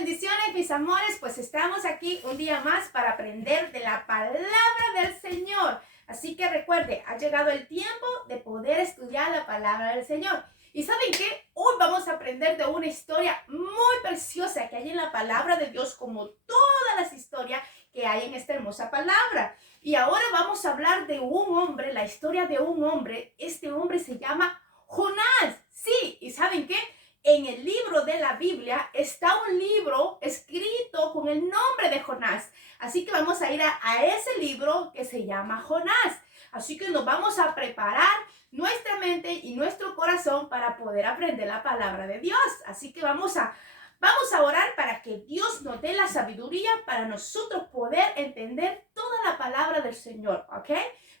bendiciones, mis amores. Pues estamos aquí un día más para aprender de la palabra del Señor. Así que recuerde, ha llegado el tiempo de poder estudiar la palabra del Señor. ¿Y saben qué? Hoy vamos a aprender de una historia muy preciosa que hay en la palabra de Dios, como todas las historias que hay en esta hermosa palabra. Y ahora vamos a hablar de un hombre, la historia de un hombre. Este hombre se llama Jonás. Sí, ¿y saben qué? En el libro de la Biblia está un libro escrito con el nombre de Jonás. Así que vamos a ir a ese libro que se llama Jonás. Así que nos vamos a preparar nuestra mente y nuestro corazón para poder aprender la palabra de Dios. Así que vamos a orar para que Dios nos dé la sabiduría para nosotros poder entender toda la palabra del Señor, ¿ok?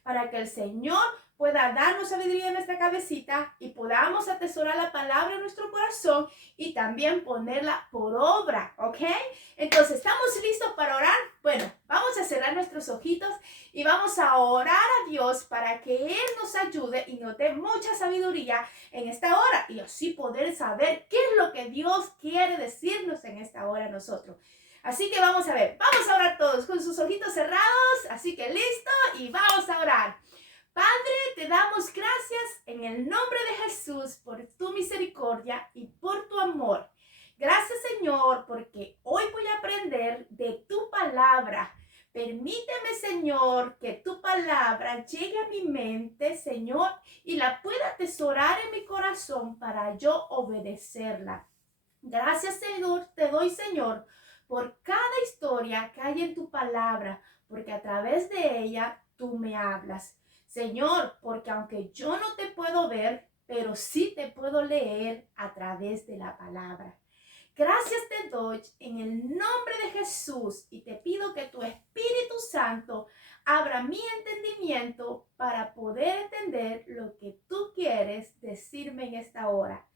Para que el Señor pueda darnos sabiduría en nuestra cabecita y podamos atesorar la palabra en nuestro corazón y también ponerla por obra, ¿ok? Entonces, ¿estamos listos para orar? Bueno, vamos a cerrar nuestros ojitos y vamos a orar a Dios para que Él nos ayude y nos dé mucha sabiduría en esta hora y así poder saber qué es lo que Dios quiere decirnos en esta hora a nosotros. Así que vamos a ver, vamos a orar todos con sus ojitos cerrados, así que listo y vamos a orar. Padre, te damos gracias en el nombre de Jesús por tu misericordia y por tu amor. Gracias, Señor, porque hoy voy a aprender de tu palabra. Permíteme, Señor, que tu palabra llegue a mi mente, Señor, y la pueda atesorar en mi corazón para yo obedecerla. Gracias, Señor, te doy, Señor, por cada historia que hay en tu palabra, porque a través de ella tú me hablas. Señor, porque aunque yo no te puedo ver, pero sí te puedo leer a través de la palabra. Gracias te doy en el nombre de Jesús y te pido que tu Espíritu Santo abra mi entendimiento para poder entender lo que tú quieres decirme en esta hora.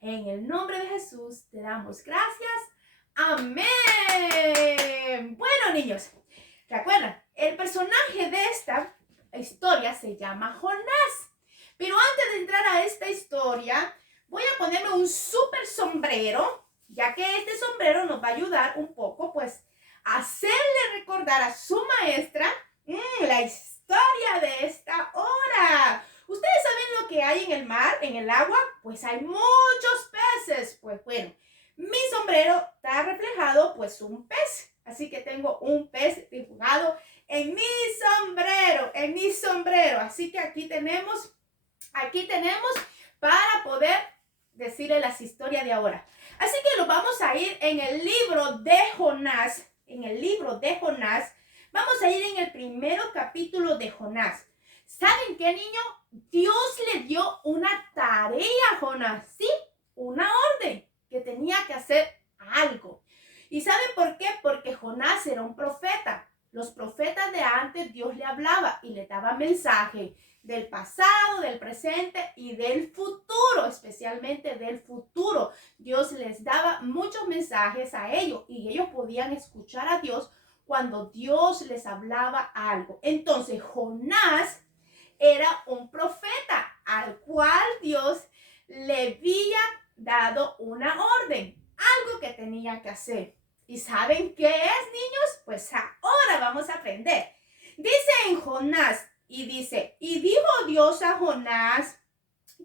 En el nombre de Jesús te damos gracias. Amén. Bueno, niños, ¿recuerdan? El personaje de esta historia se llama Jonás. Pero antes de entrar a esta historia, voy a ponerme un súper sombrero, ya que este sombrero nos va a ayudar un poco, pues, a hacerle recordar a su maestra la historia de esta hora. ¿Ustedes saben lo que hay en el mar, en el agua? Pues hay muchos peces. Pues bueno, mi sombrero está reflejado, pues, un pez. Así que tengo un pez dibujado en mi sombrero. Así que aquí tenemos para poder decirle las historias de ahora. Así que nos vamos a ir en el libro de Jonás. Vamos a ir en el primero capítulo de Jonás. ¿Saben qué, niño? Dios le dio una tarea a Jonás, ¿sí? Una orden que tenía que hacer algo. ¿Y saben por qué? Porque Jonás era un profeta. Los profetas de antes Dios le hablaba y le daba mensaje del pasado, del presente y del futuro, especialmente del futuro. Dios les daba muchos mensajes a ellos y ellos podían escuchar a Dios cuando Dios les hablaba algo. Entonces, Jonás era un profeta al cual Dios le había dado una orden, algo que tenía que hacer. ¿Y saben qué es, niños? Pues ahora vamos a aprender. Dice en Jonás, y dijo Dios a Jonás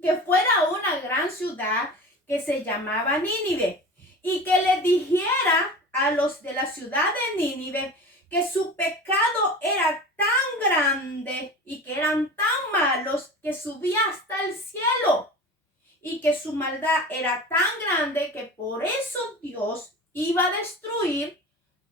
que fuera a una gran ciudad que se llamaba Nínive y que le dijera a los de la ciudad de Nínive que su pecado era tan grande y que eran tan malos que subía hasta el cielo y que su maldad era tan grande que por eso Dios iba a destruir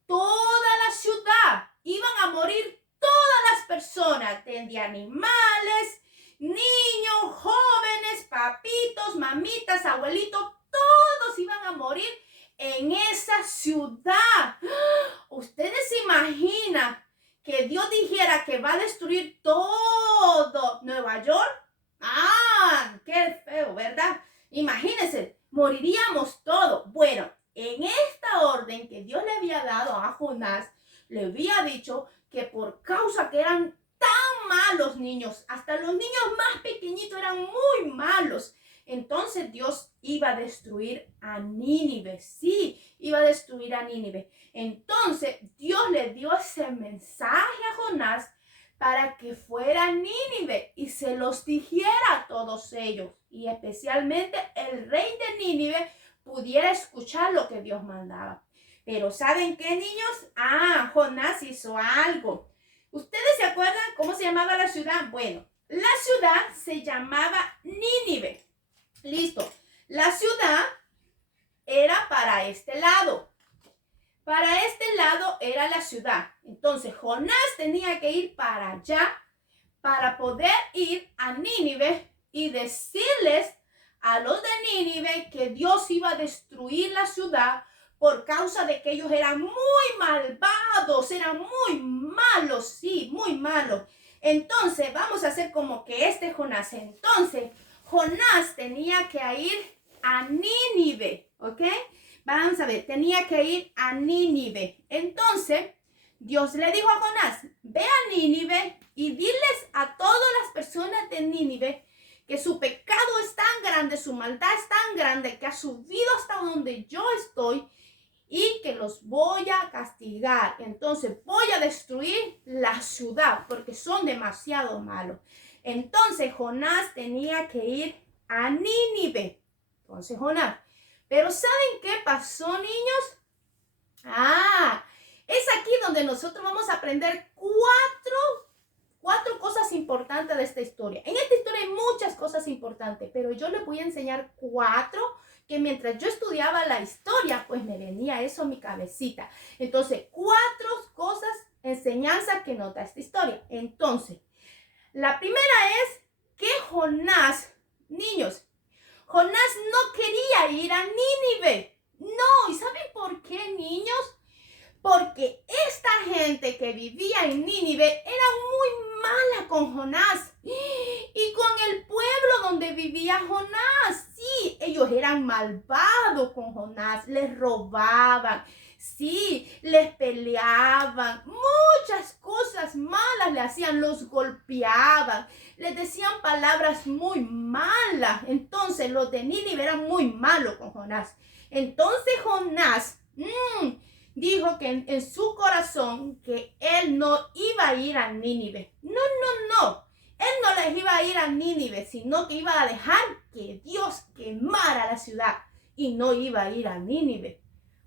toda la ciudad. Iban a morir todas las personas, de animales, niños, jóvenes, papitos, mamitas, abuelitos, todos iban a morir en esa ciudad. ¿Ustedes se imaginan que Dios dijera que va a destruir todo Nueva York? Qué feo, ¿verdad? Imagínense, moriríamos todos. Bueno, en esta orden que Dios le había dado a Jonás, le había dicho que por causa que eran tan malos niños, hasta los niños más pequeñitos eran muy malos, entonces Dios iba a destruir a Nínive. Sí, iba a destruir a Nínive. Entonces Dios le dio ese mensaje a Jonás para que fuera a Nínive y se los dijera a todos ellos. Y especialmente el rey de Nínive pudiera escuchar lo que Dios mandaba. Pero ¿saben qué, niños? Jonás hizo algo. ¿Ustedes se acuerdan cómo se llamaba la ciudad? Bueno, la ciudad se llamaba Nínive. Listo. La ciudad era para este lado. Para este lado era la ciudad. Entonces Jonás tenía que ir para allá para poder ir a Nínive y decirles a los de Nínive que Dios iba a destruir la ciudad por causa de que ellos eran muy malvados, eran muy malos, sí, muy malos. Entonces vamos a hacer como que Jonás. Entonces Jonás tenía que ir a Nínive, ¿ok? Vamos a ver, tenía que ir a Nínive. Entonces, Dios le dijo a Jonás, ve a Nínive y diles a todas las personas de Nínive que su pecado es tan grande, su maldad es tan grande que ha subido hasta donde yo estoy y que los voy a castigar. Entonces, voy a destruir la ciudad porque son demasiado malos. Entonces, Jonás tenía que ir a Nínive. Entonces, Jonás. Pero ¿saben qué pasó, niños? Es aquí donde nosotros vamos a aprender cuatro cosas importantes de esta historia. En esta historia hay muchas cosas importantes, pero yo les voy a enseñar 4 que mientras yo estudiaba la historia, pues me venía eso a mi cabecita. Entonces, 4 cosas, enseñanzas que nota esta historia. Entonces, la primera es que Jonás, niños, Jonás no quería ir a Nínive. No, ¿y saben por qué, niños? Porque esta gente que vivía en Nínive era muy mala con Jonás y con el pueblo donde vivía Jonás. Sí, ellos eran malvados con Jonás, les robaban, sí, les peleaban, muchas cosas malas le hacían, los golpeaban, les decían palabras muy malas. Entonces los de Nínive eran muy malos con Jonás. Entonces Jonás dijo que en su corazón que él no iba a ir a Nínive. No. Él no les iba a ir a Nínive, sino que iba a dejar que Dios quemara la ciudad y no iba a ir a Nínive.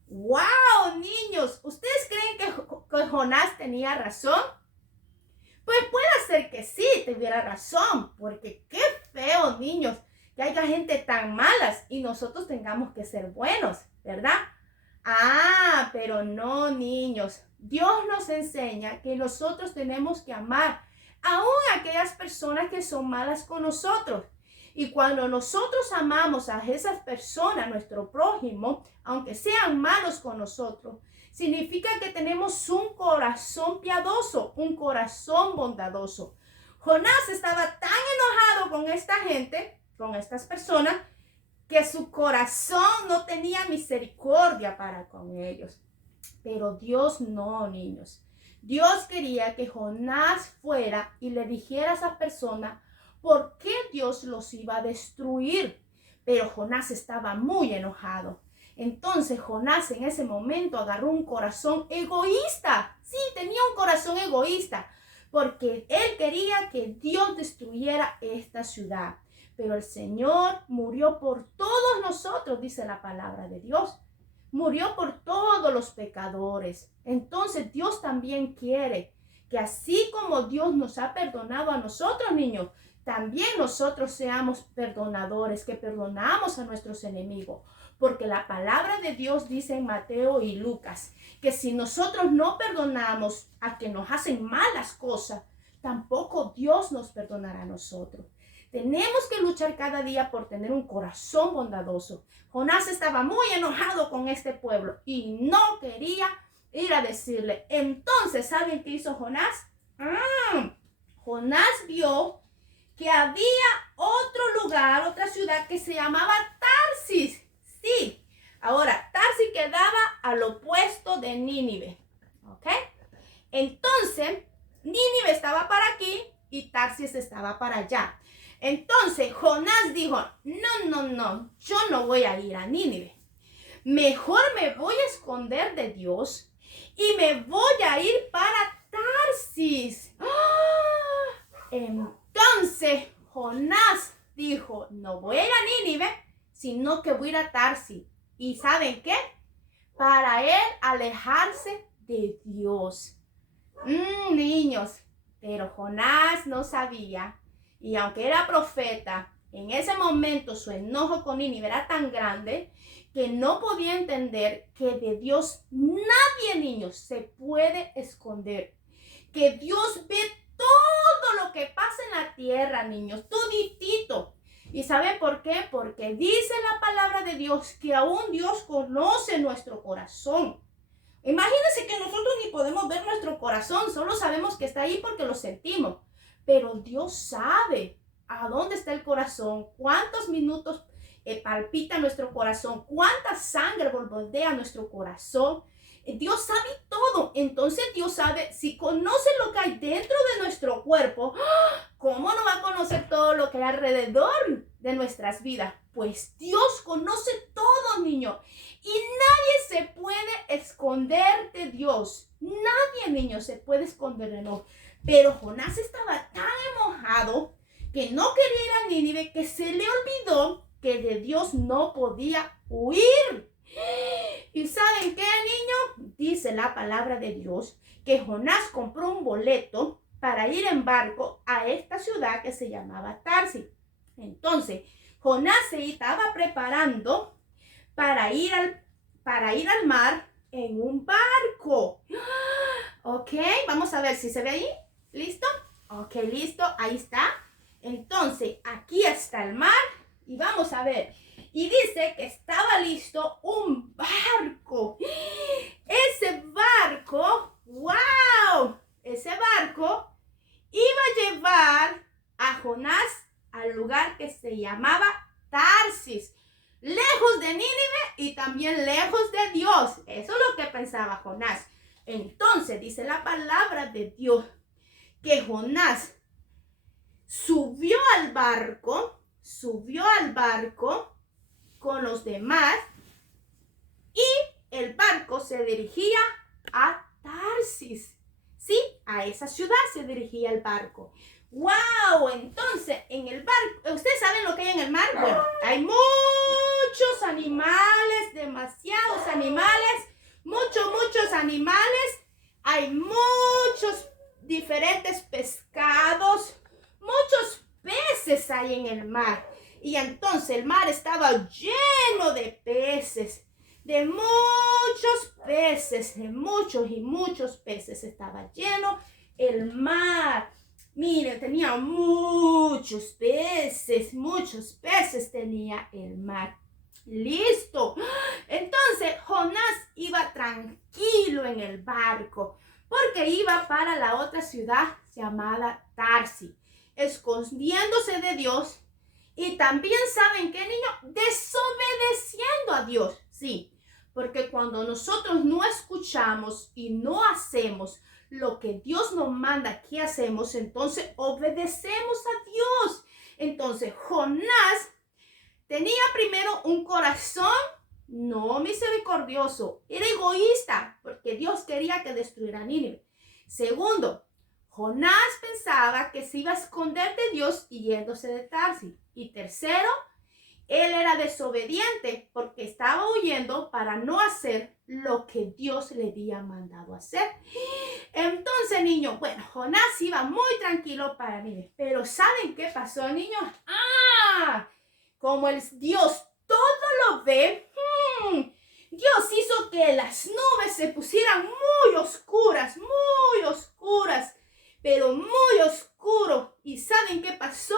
¡Wow, niños! ¿Ustedes creen que Jonás tenía razón? Pues puede ser que sí tuviera razón, porque qué feo, niños, que haya gente tan malas y nosotros tengamos que ser buenos, ¿verdad? Pero no, niños. Dios nos enseña que nosotros tenemos que amar aún a aquellas personas que son malas con nosotros. Y cuando nosotros amamos a esas personas, nuestro prójimo, aunque sean malos con nosotros, significa que tenemos un corazón piadoso, un corazón bondadoso. Jonás estaba tan enojado con esta gente, con estas personas, que su corazón no tenía misericordia para con ellos. Pero Dios no, niños. Dios quería que Jonás fuera y le dijera a esa persona por qué Dios los iba a destruir. Pero Jonás estaba muy enojado. Entonces Jonás en ese momento agarró un corazón egoísta. Sí, tenía un corazón egoísta, porque él quería que Dios destruyera esta ciudad. Pero el Señor murió por todos nosotros, dice la palabra de Dios. Murió por todos los pecadores. Entonces Dios también quiere que así como Dios nos ha perdonado a nosotros, niños, también nosotros seamos perdonadores, que perdonamos a nuestros enemigos. Porque la palabra de Dios dice en Mateo y Lucas que si nosotros no perdonamos a que nos hacen malas cosas, tampoco Dios nos perdonará a nosotros. Tenemos que luchar cada día por tener un corazón bondadoso. Jonás estaba muy enojado con este pueblo y no quería ir a decirle. Entonces, ¿saben qué hizo Jonás? Jonás vio que había otro lugar, otra ciudad que se llamaba Tarsis. Sí, ahora Tarsis quedaba al opuesto de Nínive. ¿Ok? Entonces, Nínive estaba para aquí y Tarsis estaba para allá. Entonces Jonás dijo, no, yo no voy a ir a Nínive. Mejor me voy a esconder de Dios y me voy a ir para Tarsis. Entonces Jonás dijo, no voy a ir a Nínive, sino que voy a ir a Tarsis. ¿Y saben qué? Para él alejarse de Dios. Niños, pero Jonás no sabía, y aunque era profeta, en ese momento su enojo con Nínive era tan grande que no podía entender que de Dios nadie, niños, se puede esconder. Que Dios ve todo lo que pasa en la tierra, niños, toditito. ¿Y saben por qué? Porque dice la palabra de Dios que aún Dios conoce nuestro corazón. Imagínense que nosotros ni podemos ver nuestro corazón, solo sabemos que está ahí porque lo sentimos. Pero Dios sabe a dónde está el corazón, cuántos minutos palpita nuestro corazón, cuánta sangre borbotea nuestro corazón. Dios sabe todo. Entonces Dios sabe, si conoce lo que hay dentro de nuestro cuerpo, ¿cómo no va a conocer todo lo que hay alrededor de nuestras vidas? Pues Dios conoce todo, niño. Y nadie se puede esconder de Dios. Nadie, niño, se puede esconder de Dios. Pero Jonás estaba tan enojado que no quería ir a Nínive, que se le olvidó que de Dios no podía huir. ¿Y saben qué, niño? Dice la palabra de Dios que Jonás compró un boleto para ir en barco a esta ciudad que se llamaba Tarsis. Entonces, Jonás se estaba preparando para ir al mar en un barco. Ok, vamos a ver si se ve ahí. ¿Listo? Ok, listo, ahí está. Entonces, aquí está el mar y vamos a ver. Y dice que estaba listo un barco. Ese barco, wow, ese barco iba a llevar a Jonás al lugar que se llamaba Tarsis, lejos de Nínive y también lejos de Dios. Eso es lo que pensaba Jonás. Entonces dice la palabra de Dios que Jonás subió al barco con los demás y el barco se dirigía a Tarsis. Sí, a esa ciudad se dirigía el barco. ¡Wow! Entonces, en el barco, ¿ustedes saben lo que hay en el mar? Bueno, hay muchos animales, demasiados animales, muchos animales. Hay muchos diferentes pescados, muchos peces hay en el mar. Y entonces el mar estaba lleno de peces, de muchos peces, de muchos peces estaba lleno el mar. Miren, tenía muchos peces tenía el mar. Listo. Entonces Jonás iba tranquilo en el barco porque iba para la otra ciudad llamada Tarsis, escondiéndose de Dios. Y también, ¿saben qué, niño? Desobedeciendo a Dios. Sí, porque cuando nosotros no escuchamos y no hacemos lo que Dios nos manda que hacemos, entonces obedecemos a Dios. Entonces Jonás tenía primero un corazón no misericordioso, era egoísta porque Dios quería que destruyera Nínive. Segundo, Jonás pensaba que se iba a esconder de Dios y yéndose de Tarsis. Y tercero, él era desobediente porque estaba huyendo para no hacer lo que Dios le había mandado hacer. Entonces, niños, bueno, Jonás iba muy tranquilo para Nínive. Pero ¿saben qué pasó, niños? Como el Dios todo lo ve, Dios hizo que las nubes se pusieran muy oscuras, pero muy oscuro. ¿Y saben qué pasó?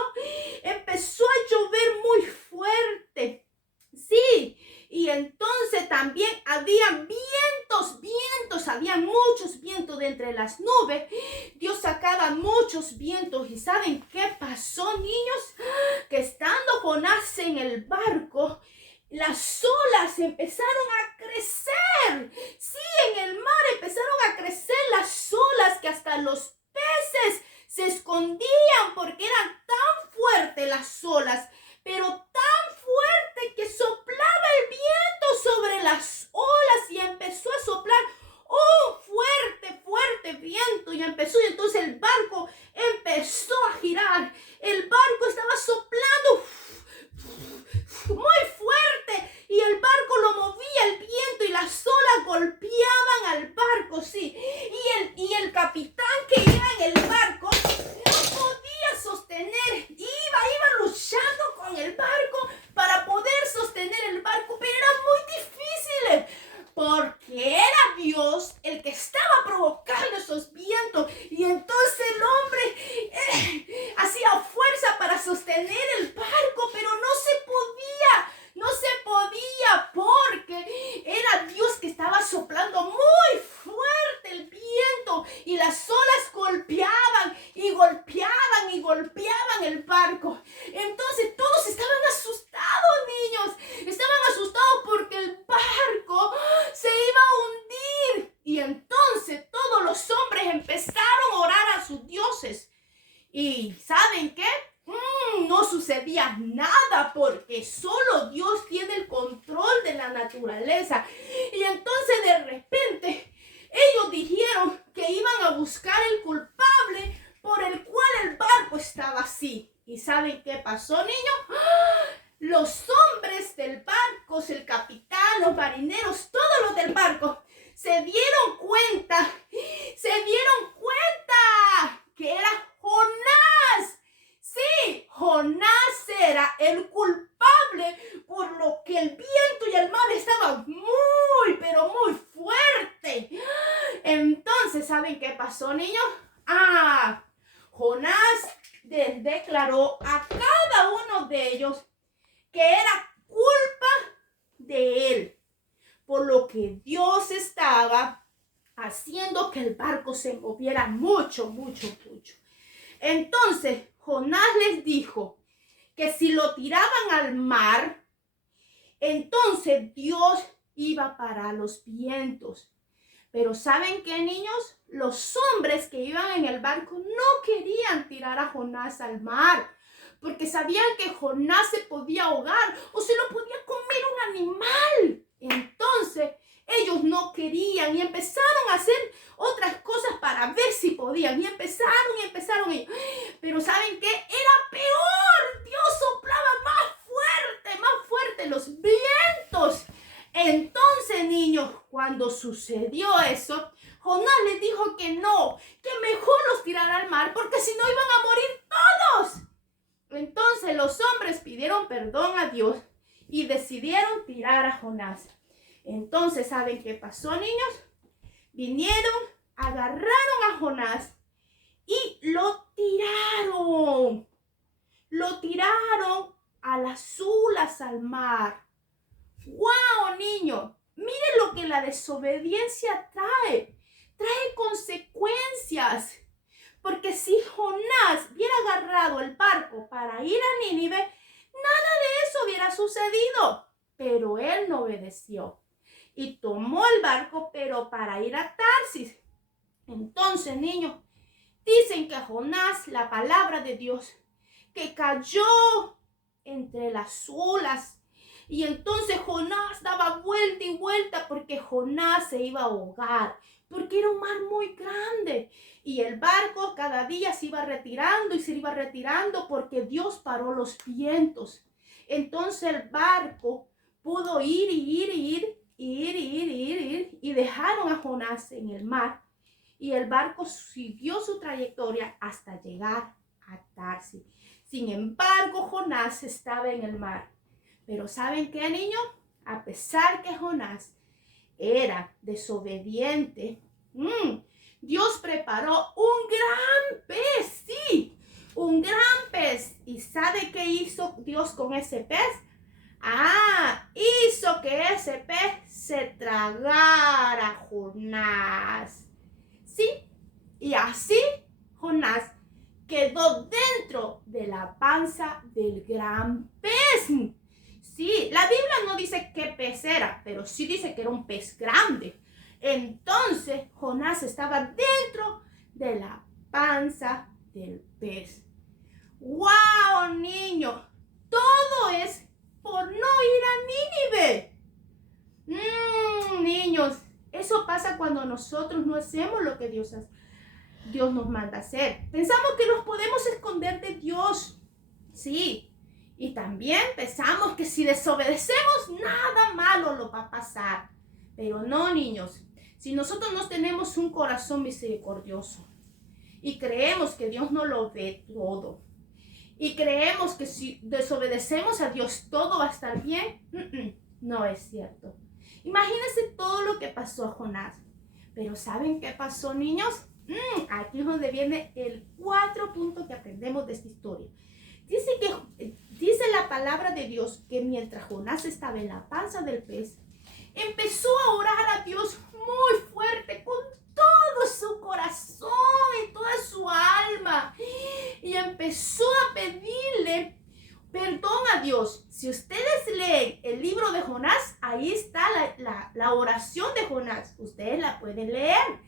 Empezó a llover muy fuerte. Sí, y entonces también había vientos, había muchos vientos de entre las nubes. Dios sacaba muchos vientos. ¿Y saben qué pasó, niños? Que estando Jonás en el barco, las olas empezaron a crecer. Sí, en el mar empezaron a crecer las olas que hasta los peces se escondían porque eran tan fuertes porque era Dios el que estaba provocando esos vientos. Y entonces el hombre hacía fuerza para sostener el barco, pero no se podía. No se podía porque era Dios que estaba soplando muy fuerte el viento y las olas golpeaban y golpeaban y golpeaban el barco. Entonces todos estaban asustados, niños. Estaban asustados porque el barco se iba a hundir. Y entonces todos los hombres empezaron a orar a sus dioses. ¿Y saben qué? No sucedía nada porque solo Dios tiene el control de la naturaleza. Y entonces de repente ellos dijeron que iban a buscar el culpable por el cual el barco estaba así. ¿Y saben qué pasó, niños? Los hombres del barco, el capitán, los marineros, todos los del barco, se dieron cuenta que era Jonás. Sí, Jonás era el culpable por lo que el viento y el mar estaban muy, pero muy fuerte. Entonces, ¿saben qué pasó, niños? Jonás declaró a cada uno de ellos que era culpa de él, por lo que Dios estaba haciendo que el barco se moviera mucho. Entonces, Jonás les dijo que si lo tiraban al mar, entonces Dios iba a parar los vientos. Pero ¿saben qué, niños? Los hombres que iban en el barco no querían tirar a Jonás al mar, porque sabían que Jonás se podía ahogar o se lo podía comer un animal. Entonces, ellos no querían y empezaron a hacer otras cosas para ver si podían. Y empezaron. Pero ¿saben qué? Era peor. Dios soplaba más fuerte los vientos. Entonces, niños, cuando sucedió eso, Jonás les dijo que no, que mejor los tirara al mar porque si no iban a morir todos. Entonces los hombres pidieron perdón a Dios y decidieron tirar a Jonás. Entonces, ¿saben qué pasó, niños? Vinieron, agarraron a Jonás y lo tiraron. Lo tiraron a las olas al mar. ¡Wow, niños! Miren lo que la desobediencia trae. Trae consecuencias. Porque si Jonás hubiera agarrado el barco para ir a Nínive, nada de eso hubiera sucedido. Pero él no obedeció y tomó el barco, pero para ir a Tarsis. Entonces, niños, dicen que Jonás, la palabra de Dios, que cayó entre las olas. Y entonces Jonás daba vuelta y vuelta porque Jonás se iba a ahogar, porque era un mar muy grande. Y el barco cada día se iba retirando y se iba retirando porque Dios paró los vientos. Entonces el barco pudo ir y dejaron a Jonás en el mar. Y el barco siguió su trayectoria hasta llegar a Tarsis. Sin embargo, Jonás estaba en el mar. Pero ¿saben qué, niños? A pesar que Jonás era desobediente, Dios preparó un gran pez, sí, un gran pez. ¿Y sabe qué hizo Dios con ese pez? Hizo que ese pez se tragara a Jonás. Sí, y así Jonás quedó dentro de la panza del gran pez. Sí, la Biblia no dice qué pez era, pero sí dice que era un pez grande. Entonces Jonás estaba dentro de la panza del pez. ¡Wow, niños! Todo es por no ir a Nínive. Niños, eso pasa cuando nosotros no hacemos lo que Dios nos manda hacer. Pensamos que nos podemos esconder de Dios. Sí. Y también pensamos que si desobedecemos, nada malo nos va a pasar. Pero no, niños. Si nosotros no tenemos un corazón misericordioso y creemos que Dios no lo ve todo, y creemos que si desobedecemos a Dios todo va a estar bien, no es cierto. Imagínense todo lo que pasó a Jonás. Pero ¿saben qué pasó, niños? Aquí es donde viene el 4 punto que aprendemos de esta historia. Dice la palabra de Dios que mientras Jonás estaba en la panza del pez, empezó a orar a Dios muy fuerte, con todo su corazón y toda su alma. Y empezó a pedirle perdón a Dios. Si ustedes leen el libro de Jonás, ahí está la oración de Jonás. Ustedes la pueden leer.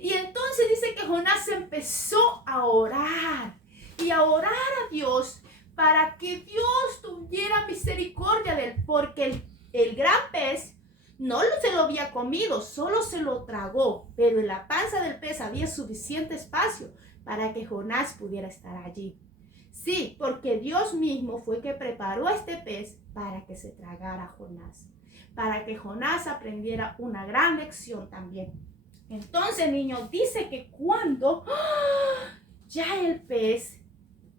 Y entonces dice que Jonás empezó a orar y a orar a Dios para que Dios tuviera misericordia de él, porque el gran pez no se lo había comido, solo se lo tragó, pero en la panza del pez había suficiente espacio para que Jonás pudiera estar allí. Sí, porque Dios mismo fue que preparó a este pez para que se tragara a Jonás, para que Jonás aprendiera una gran lección también. Entonces, niños, dice que cuando ya el pez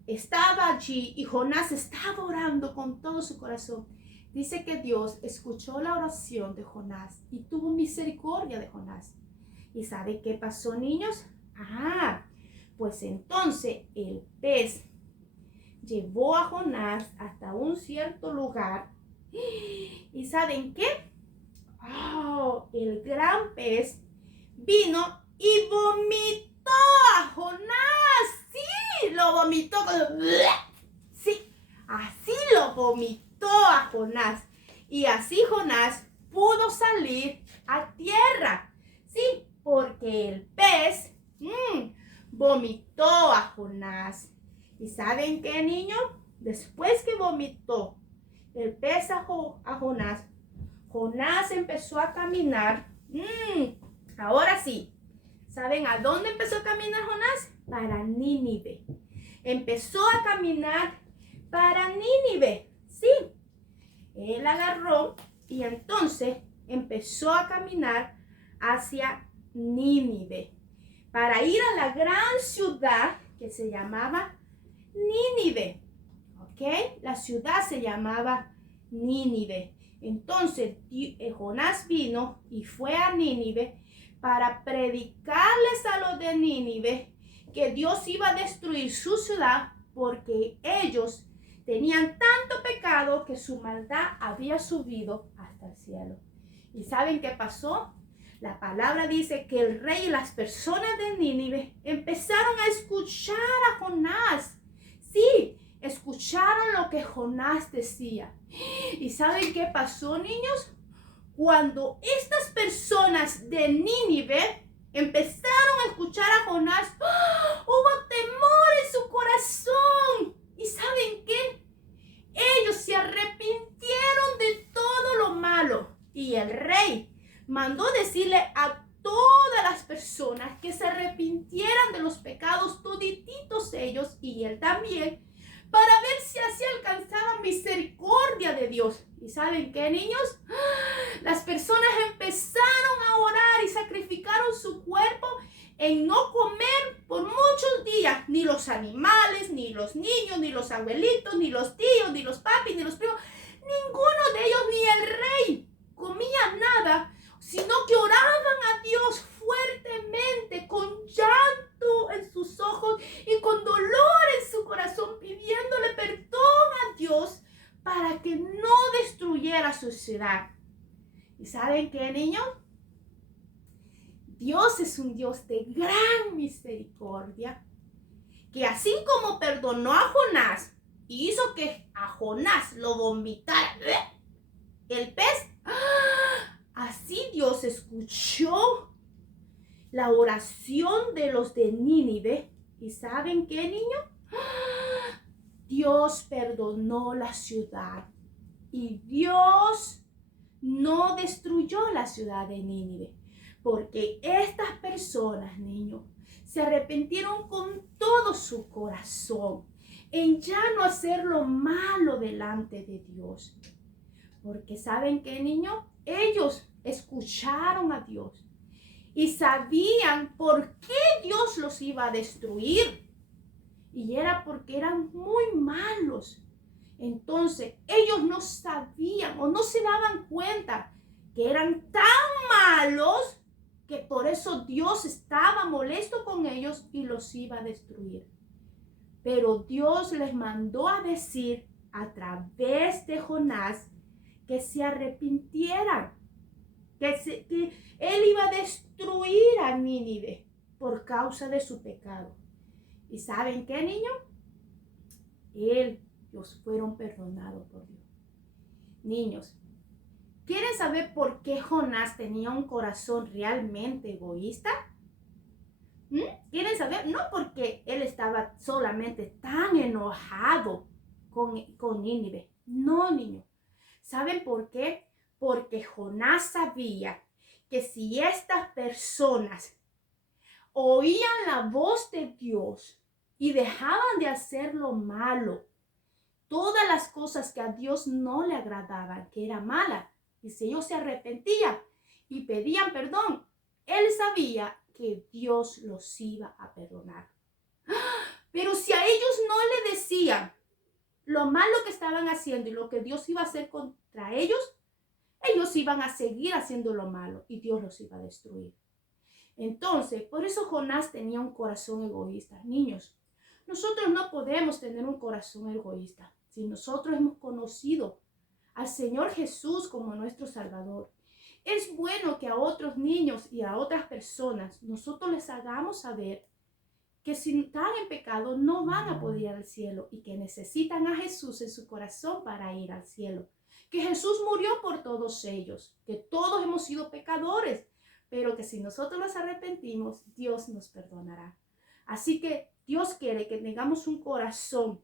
estaba allí y Jonás estaba orando con todo su corazón, dice que Dios escuchó la oración de Jonás y tuvo misericordia de Jonás. ¿Y sabe qué pasó, niños? Pues entonces el pez llevó a Jonás hasta un cierto lugar. ¿Y saben qué? El gran pez vino y vomitó a Jonás. Sí, lo vomitó. Sí, así lo vomitó a Jonás. Y así Jonás pudo salir a tierra. Sí, porque el pez vomitó a Jonás. ¿Y saben qué, niños? Después que vomitó el pez a Jonás, Jonás empezó a caminar. Ahora sí, ¿saben a dónde empezó a caminar Jonás? Para Nínive. Empezó a caminar para Nínive. Sí, él agarró y entonces empezó a caminar hacia Nínive para ir a la gran ciudad que se llamaba Nínive. ¿Ok? La ciudad se llamaba Nínive. Entonces Jonás vino y fue a Nínive para predicarles a los de Nínive que Dios iba a destruir su ciudad porque ellos tenían tanto pecado que su maldad había subido hasta el cielo. ¿Y saben qué pasó? La palabra dice que el rey y las personas de Nínive empezaron a escuchar a Jonás. Sí, escucharon lo que Jonás decía. ¿Y saben qué pasó, niños? Cuando estas personas de Nínive empezaron a escuchar a Jonás, hubo temor en su corazón. ¿Y saben qué? Ellos se arrepintieron de todo lo malo. Y el rey mandó decirle a todas las personas que se arrepintieran de los pecados, todititos ellos y él también, para ver si así alcanzaban misericordia de Dios. ¿Y saben qué, niños? Las personas empezaron a orar y sacrificaron su cuerpo en no comer por muchos días. Ni los animales, ni los niños, ni los abuelitos, ni los tíos, ni los papis, ni los primos. Ninguno de ellos, ni el rey, comía nada, sino que oraban a Dios fuertemente, con llanto en sus ojos y con dolor en su corazón, pidiéndole perdón a Dios para que no destruyera su ciudad. ¿Y saben qué, niños? Dios es un Dios de gran misericordia, que así como perdonó a Jonás y hizo que a Jonás lo vomitara el pez, así Dios escuchó la oración de los de Nínive. ¿Y saben qué, niños? Dios perdonó la ciudad y Dios no destruyó la ciudad de Nínive, porque estas personas, niños, se arrepintieron con todo su corazón en ya no hacer lo malo delante de Dios. Porque ¿saben qué, niños? Ellos escucharon a Dios y sabían por qué Dios los iba a destruir. Y era porque eran muy malos. Entonces, ellos no sabían o no se daban cuenta que eran tan malos que por eso Dios estaba molesto con ellos y los iba a destruir. Pero Dios les mandó a decir a través de Jonás que se arrepintieran, que él iba a destruir a Nínive por causa de su pecado. ¿Y saben qué, niños? Ellos fueron perdonados por Dios. Niños, ¿quieren saber por qué Jonás tenía un corazón realmente egoísta? ¿Quieren saber? No porque él estaba solamente tan enojado con Nínive. No, niños. ¿Saben por qué? Porque Jonás sabía que si estas personas oían la voz de Dios y dejaban de hacer lo malo, todas las cosas que a Dios no le agradaban, que era mala, y si ellos se arrepentían y pedían perdón, él sabía que Dios los iba a perdonar. Pero si a ellos no le decían lo malo que estaban haciendo y lo que Dios iba a hacer contra ellos iban a seguir haciendo lo malo y Dios los iba a destruir. Entonces, por eso Jonás tenía un corazón egoísta. Niños, nosotros no podemos tener un corazón egoísta si nosotros hemos conocido al Señor Jesús como nuestro Salvador. Es bueno que a otros niños y a otras personas nosotros les hagamos saber que si están en pecado no van a poder ir al cielo y que necesitan a Jesús en su corazón para ir al cielo. Que Jesús murió por todos ellos, que todos hemos sido pecadores, pero que si nosotros nos arrepentimos, Dios nos perdonará. Así que Dios quiere que tengamos un corazón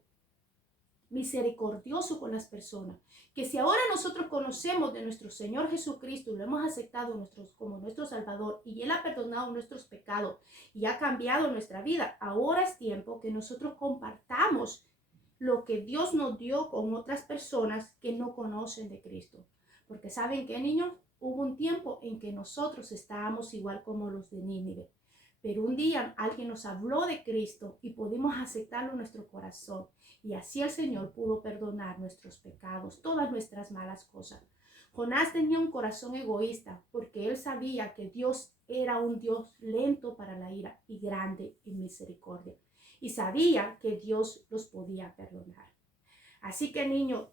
misericordioso con las personas, que si ahora nosotros conocemos de nuestro Señor Jesucristo y lo hemos aceptado como nuestro Salvador y Él ha perdonado nuestros pecados y ha cambiado nuestra vida, ahora es tiempo que nosotros compartamos lo que Dios nos dio con otras personas que no conocen de Cristo. Porque ¿saben qué, niños? Hubo un tiempo en que nosotros estábamos igual como los de Nínive. Pero un día alguien nos habló de Cristo y pudimos aceptarlo en nuestro corazón. Y así el Señor pudo perdonar nuestros pecados, todas nuestras malas cosas. Jonás tenía un corazón egoísta porque él sabía que Dios era un Dios lento para la ira y grande en misericordia. Y sabía que Dios los podía perdonar. Así que, niño,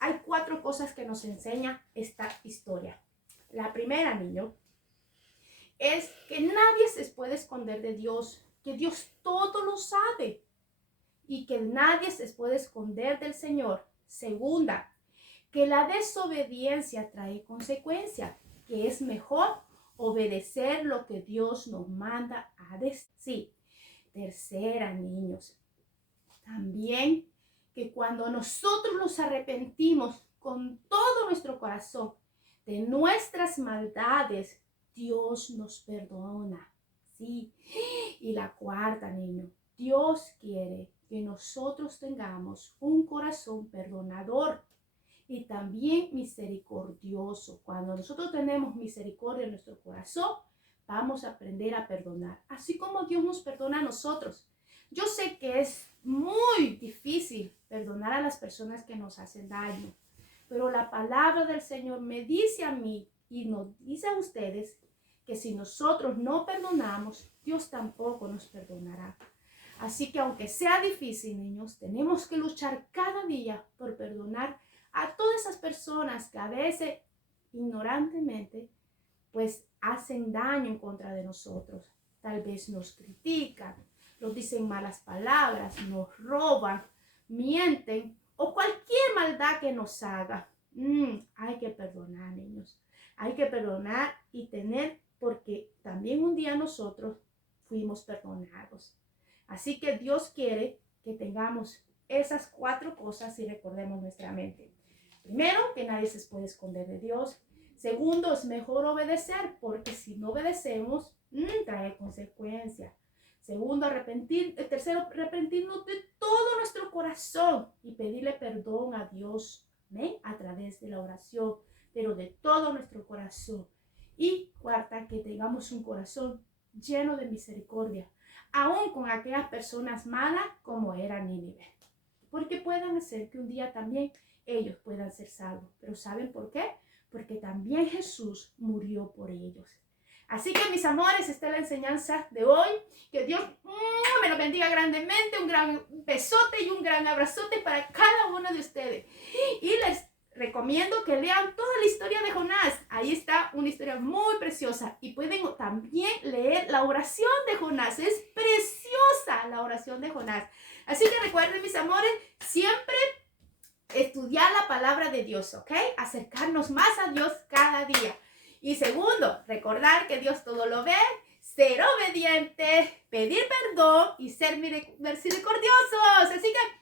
hay 4 cosas que nos enseña esta historia. La primera, niño, es que nadie se puede esconder de Dios, que Dios todo lo sabe y que nadie se puede esconder del Señor. Segunda, que la desobediencia trae consecuencias, que es mejor obedecer lo que Dios nos manda a decir. Tercera, niños, también que cuando nosotros nos arrepentimos con todo nuestro corazón de nuestras maldades, Dios nos perdona. Sí. Y la cuarta, niño, Dios quiere que nosotros tengamos un corazón perdonador y también misericordioso. Cuando nosotros tenemos misericordia en nuestro corazón, vamos a aprender a perdonar, así como Dios nos perdona a nosotros. Yo sé que es muy difícil perdonar a las personas que nos hacen daño, pero la palabra del Señor me dice a mí y nos dice a ustedes que si nosotros no perdonamos, Dios tampoco nos perdonará. Así que aunque sea difícil, niños, tenemos que luchar cada día por perdonar a todas esas personas que a veces ignorantemente pues hacen daño en contra de nosotros. Tal vez nos critican, nos dicen malas palabras, nos roban, mienten o cualquier maldad que nos haga. Hay que perdonar, niños. Hay que perdonar y tener, porque también un día nosotros fuimos perdonados. Así que Dios quiere que tengamos esas 4 cosas y recordemos nuestra mente. Primero, que nadie se puede esconder de Dios. Segundo, es mejor obedecer, porque si no obedecemos, trae consecuencias. Segundo, tercero, arrepentirnos de todo nuestro corazón y pedirle perdón a Dios, ¿ven? A través de la oración, pero de todo nuestro corazón. Y cuarta, que tengamos un corazón lleno de misericordia, aún con aquellas personas malas como era Nínive, porque puedan hacer que un día también ellos puedan ser salvos. Pero ¿saben por qué? porque también Jesús murió por ellos. Así que, mis amores, esta es la enseñanza de hoy. Que Dios me lo bendiga grandemente. Un gran besote y un gran abrazote para cada uno de ustedes. Y les recomiendo que lean toda la historia de Jonás. Ahí está una historia muy preciosa. Y pueden también leer la oración de Jonás. Es preciosa la oración de Jonás. Así que recuerden, mis amores, siempre estudiar la palabra de Dios, ¿ok? Acercarnos más a Dios cada día. Y segundo, recordar que Dios todo lo ve, ser obediente, pedir perdón y ser misericordiosos. Así que